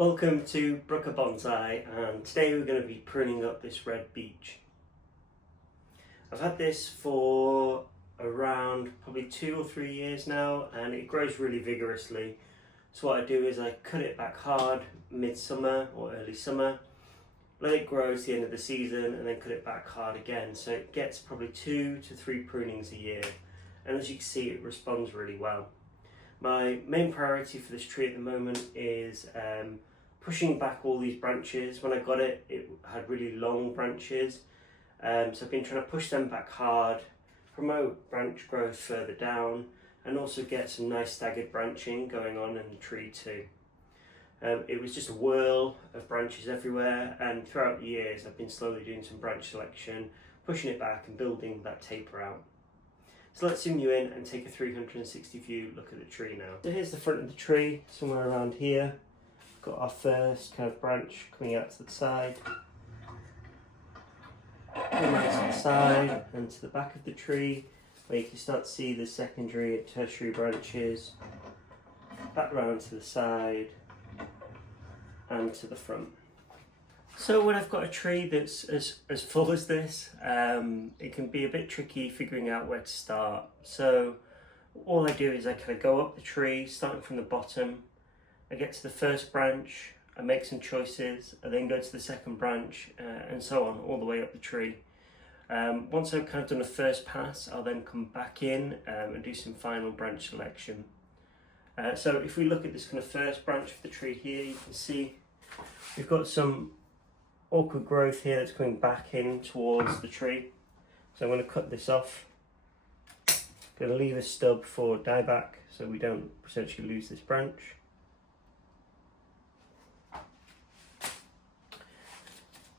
Welcome to Brooker Bonsai, and today we're going to be pruning up this red beech. I've had this for around probably 2 or 3 years now, and it grows really vigorously. So what I do is I cut it back hard midsummer or early summer, let it grow to the end of the season, and then cut it back hard again. So it gets probably 2 to 3 prunings a year, and as you can see, it responds really well. My main priority for this tree at the moment is pushing back all these branches. When I got it, it had really long branches, so I've been trying to push them back hard, promote branch growth further down, and also get some nice staggered branching going on in the tree too. It was just a whirl of branches everywhere, and throughout the years I've been slowly doing some branch selection, pushing it back and building that taper out. So let's zoom you in and take a 360 view look at the tree now. So here's the front of the tree, somewhere around here. Got our first kind of branch coming out to the side. Come out to the side and to the back of the tree, where you can start to see the secondary and tertiary branches. Back round to the side and to the front. So when I've got a tree that's as full as this, it can be a bit tricky figuring out where to start. So all I do is I kind of go up the tree, starting from the bottom. I get to the first branch, I make some choices, I then go to the second branch, and so on, all the way up the tree. Once I've kind of done a first pass, I'll then come back in and do some final branch selection. So if we look at this kind of first branch of the tree here, you can see we've got some awkward growth here that's coming back in towards the tree. So I'm going to cut this off. Going to leave a stub for dieback so we don't potentially lose this branch.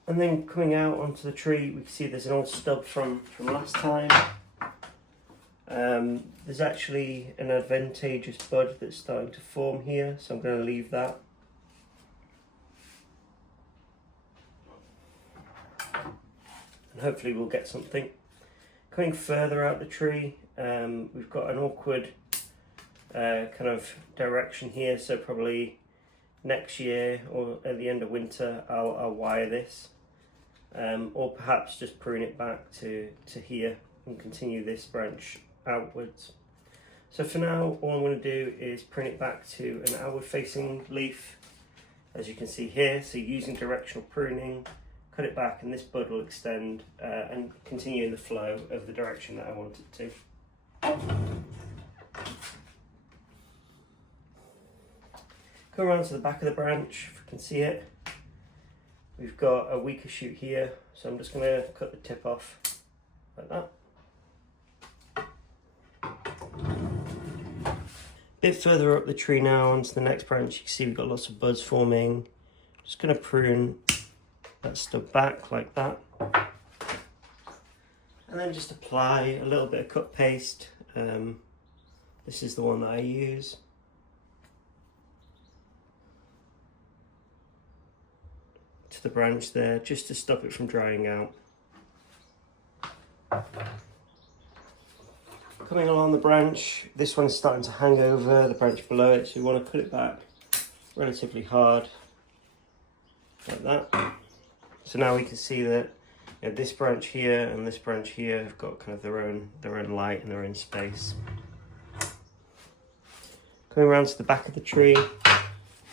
And then coming out onto the tree, we can see there's an old stub from last time. There's actually an advantageous bud that's starting to form here, so I'm going to leave that. And hopefully we'll get something. Coming further out the tree, we've got an awkward kind of direction here, so probably next year or at the end of winter I'll wire this, or perhaps just prune it back to here and continue this branch outwards. So for now, all I'm going to do is prune it back to an outward facing leaf, as you can see here. So using directional pruning, cut it back, and this bud will extend and continue in the flow of the direction that I want it to. Come around to the back of the branch, if you can see it. We've got a weaker shoot here, so I'm just going to cut the tip off like that. A bit further up the tree now, onto the next branch, you can see we've got lots of buds forming. Just going to prune that stub back like that. And then just apply a little bit of cut paste. This is the one that I use. To the branch there, just to stop it from drying out. Coming along the branch, this one's starting to hang over the branch below it, so we want to cut it back relatively hard, like that. So now we can see that this branch here and this branch here have got kind of their own light and their own space. Coming around to the back of the tree,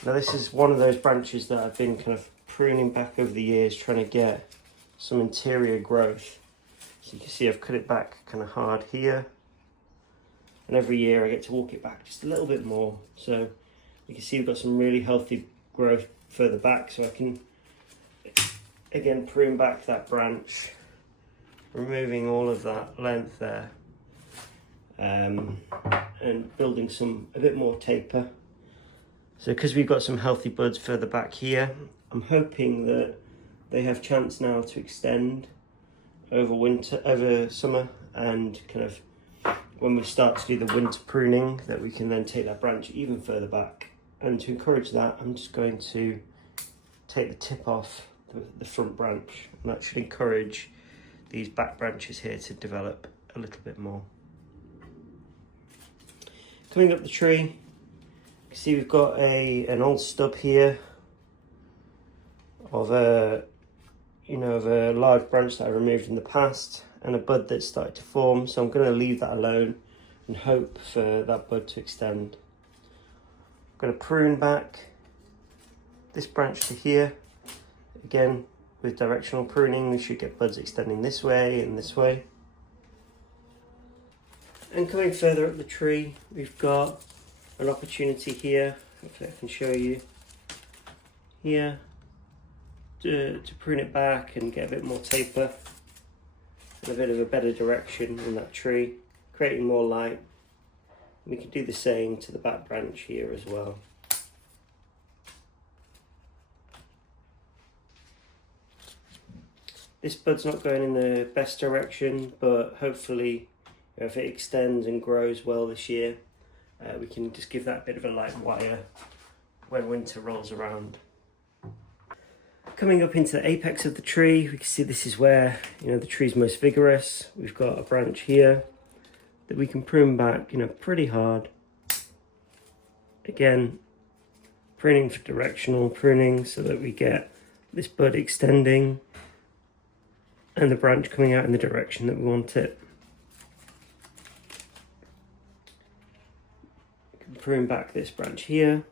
now this is one of those branches that I've been kind of pruning back over the years, trying to get some interior growth. So you can see I've cut it back kind of hard here, and every year I get to walk it back just a little bit more. So you can see we've got some really healthy growth further back, so I can again prune back that branch, removing all of that length there, and building a bit more taper. So because we've got some healthy buds further back here, I'm hoping that they have chance now to extend over summer, and kind of when we start to do the winter pruning, that we can then take that branch even further back. And to encourage that, I'm just going to take the tip off the front branch, and that should encourage these back branches here to develop a little bit more. Coming up the tree, you can see we've got an old stub here of a large branch that I removed in the past and a bud that started to form, so I'm going to leave that alone and hope for that bud to extend. I'm going to prune back this branch to here. Again, with directional pruning we should get buds extending this way and this way. And coming further up the tree, we've got an opportunity here, hopefully I can show you here, to prune it back and get a bit more taper and a bit of a better direction in that tree, creating more light. We can do the same to the back branch here as well. This bud's not going in the best direction, but hopefully if it extends and grows well this year, we can just give that a bit of a light wire when winter rolls around. Coming up into the apex of the tree, we can see this is where the tree's most vigorous. We've got a branch here that we can prune back pretty hard. Again, pruning for directional pruning so that we get this bud extending and the branch coming out in the direction that we want it. We can prune back this branch here.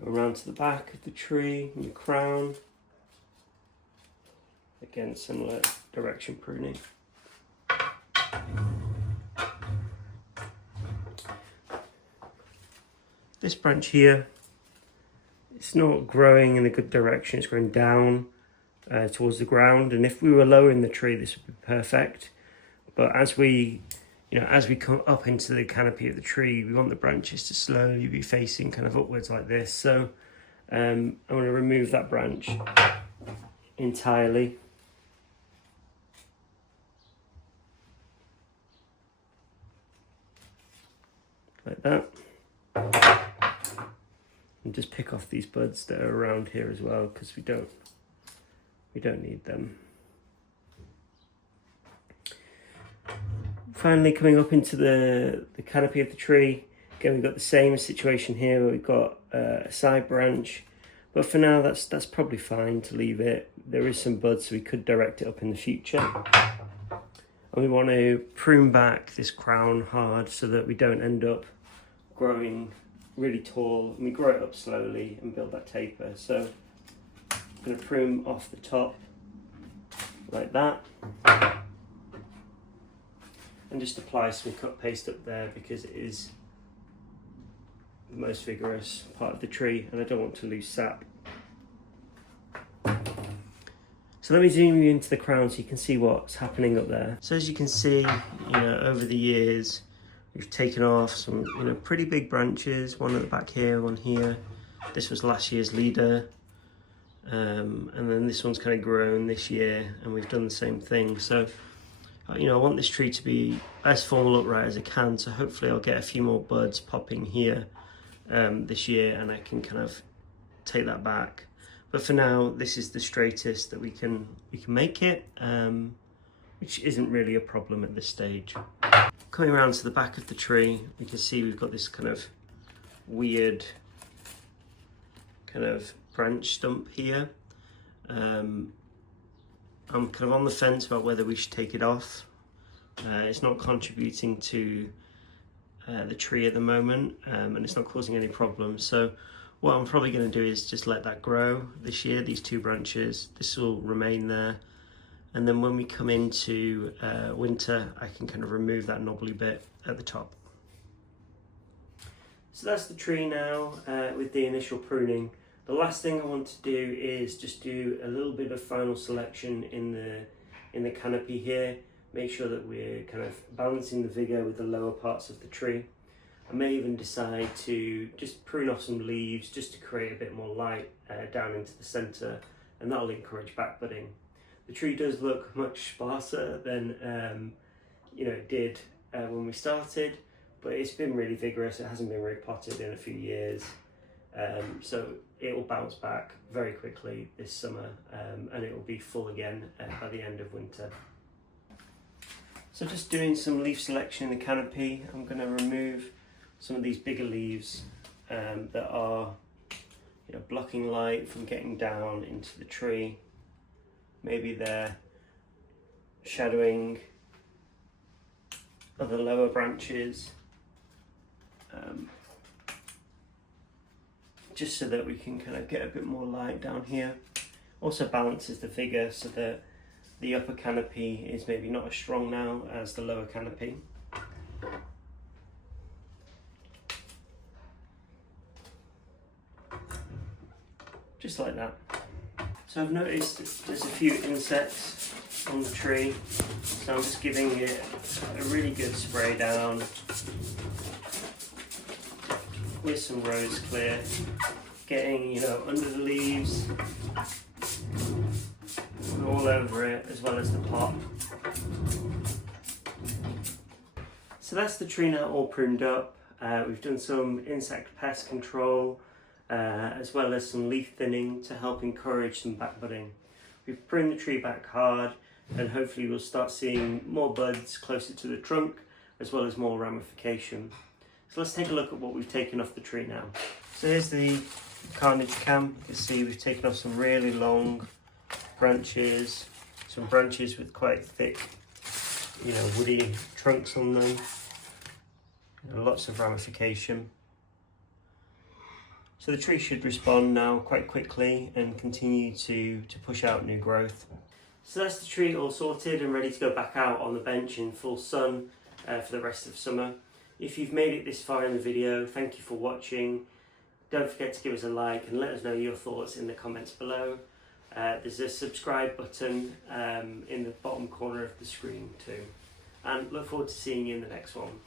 Go around to the back of the tree and the crown. Again, similar direction pruning. This branch here, it's not growing in a good direction, it's growing down towards the ground, and if we were lower in the tree this would be perfect, but as we come up into the canopy of the tree, we want the branches to slowly be facing kind of upwards like this. So I'm going to remove that branch entirely. Like that. And just pick off these buds that are around here as well, because we don't need them. Finally, coming up into the canopy of the tree, again we've got the same situation here where we've got a side branch, but for now that's probably fine to leave it. There is some buds, so we could direct it up in the future. And we want to prune back this crown hard so that we don't end up growing really tall, and we grow it up slowly and build that taper. So I'm going to prune off the top like that and just apply some cut paste up there because it is the most vigorous part of the tree and I don't want to lose sap. So let me zoom you into the crown so you can see what's happening up there. So as you can see, over the years we've taken off some pretty big branches, one at the back here, one here. This was last year's leader, and then this one's kind of grown this year, and we've done the same thing. So I want this tree to be as formal upright as I can, so hopefully I'll get a few more buds popping here this year and I can kind of take that back. But for now, this is the straightest that we can make it, which isn't really a problem at this stage. Coming around to the back of the tree, we can see we've got this kind of weird kind of branch stump here. I'm kind of on the fence about whether we should take it off. It's not contributing to the tree at the moment, and it's not causing any problems. So what I'm probably going to do is just let that grow this year, these two branches. This will remain there. And then when we come into winter, I can kind of remove that knobbly bit at the top. So that's the tree now with the initial pruning. The last thing I want to do is just do a little bit of final selection in the canopy here. Make sure that we're kind of balancing the vigor with the lower parts of the tree. I may even decide to just prune off some leaves just to create a bit more light down into the centre, and that'll encourage back budding. The tree does look much sparser than it did when we started, but it's been really vigorous. It hasn't been repotted in a few years, so it will bounce back very quickly this summer, and it will be full again by the end of winter. So just doing some leaf selection in the canopy. I'm going to remove some of these bigger leaves that are blocking light from getting down into the tree. Maybe they're shadowing other lower branches, just so that we can kind of get a bit more light down here. Also balances the figure so that the upper canopy is maybe not as strong now as the lower canopy. Just like that. So I've noticed there's a few insects on the tree, so I'm just giving it a really good spray down with some rose clear, getting under the leaves, all over it, as well as the pot. So that's the tree now all pruned up. We've done some insect pest control, as well as some leaf thinning to help encourage some back budding. We've pruned the tree back hard, and hopefully we'll start seeing more buds closer to the trunk, as well as more ramification. So let's take a look at what we've taken off the tree now. So here's the carnage cam. You can see we've taken off some really long branches, some branches with quite thick, woody trunks on them, lots of ramification. So the tree should respond now quite quickly and continue to push out new growth. So that's the tree all sorted and ready to go back out on the bench in full sun for the rest of summer. If you've made it this far in the video, thank you for watching. Don't forget to give us a like and let us know your thoughts in the comments below. There's a subscribe button in the bottom corner of the screen too. And look forward to seeing you in the next one.